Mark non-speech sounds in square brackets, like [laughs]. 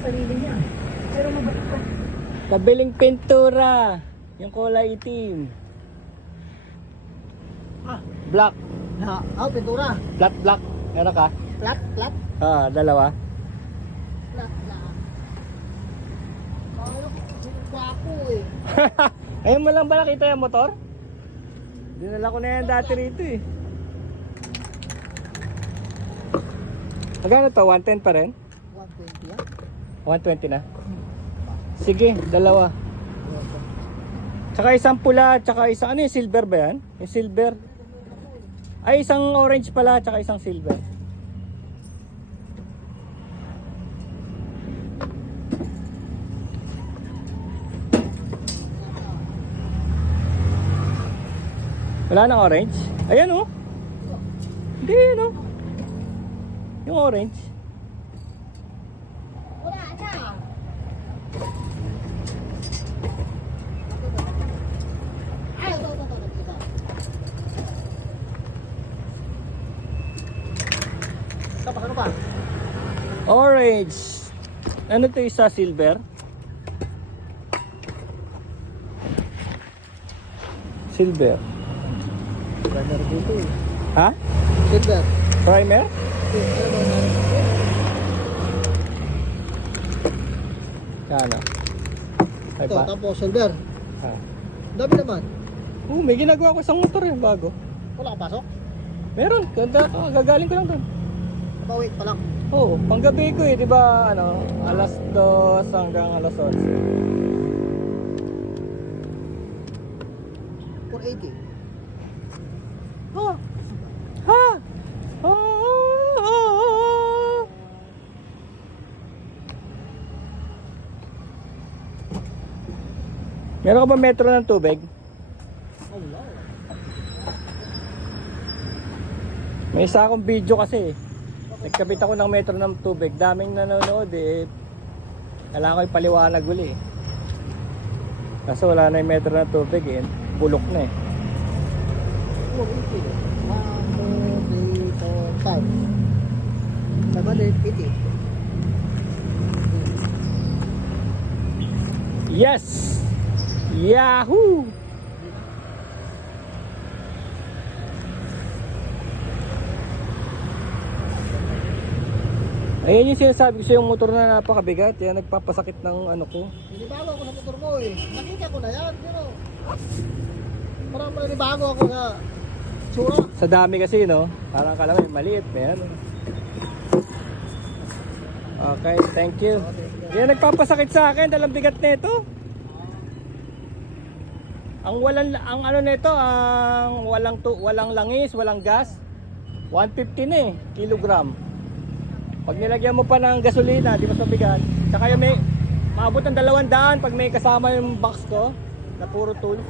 Pero mabalik pa. Pabiling pintura. Yung kulay itim. Ah, Black. na, oh, pintura. Flat black. Meron ka? Flat, flat, Ah, dalawa. flat, flat. Ko, gwapo eh. [laughs] Ayun mo lang ba nakita yung motor? Dinala ko na yan dati rito eh. Magkano to? 110 pa rin? 120 yan. 120 na? Sige, dalawa. Tsaka isang pula, tsaka isang, ano yung silver ba yan? Yung silver? Ay, isang orange pala, tsaka isang silver. Wala nang orange? Ayan oh. Hindi, ano? Yung orange. Wala na. Ay, ito, ito, ito, ito, ito. Ito, ano pa? Orange. Ano to isa silver? Silver. Runner dito eh. Ha? Silver. Primer? Kano? Ay Ito, pa. tapos silver. Ha. Dami naman. Oh, may ginagawa ko isang motor eh, bago. Wala kang pasok? Meron, ganda, oh, gagaling ko lang doon. Pawit pa lang. Oo, oh, panggabi ko eh, di ba, ano, alas 2 hanggang alas 11. 480. Ha? Ha? Ah, ah. Meron ka ba metro ng tubig? May isa akong video kasi. eh. Nagkabit ako ng metro ng tubig. Daming nanonood eh. Kailangan ko ipaliwanag uli eh. Kaso wala na yung metro ng tubig eh. Bulok na eh. 480. 1, 2, 3, 4, 5. 780. Yes! Yahoo! Ayan yung sinasabi ko sa yung motor na napakabigat. Yan nagpapasakit ng ano ko. Ninibago ako sa motor mo eh. Nakita ko na yan, pero... Parang nanibago ako sa... Tsura. Sa dami kasi no. Parang kala mo maliit. May ano. Okay, thank you. Yan nagpapasakit sa akin. Dalang bigat nito. Ang walang ang ano nito, ang walang to, walang langis, walang gas. 150 na eh, kilogram. Pag nilagyan mo pa ng gasolina, di mas mabigat. Tsaka yung may maabot ng 200 pag may kasama yung box ko na puro tool.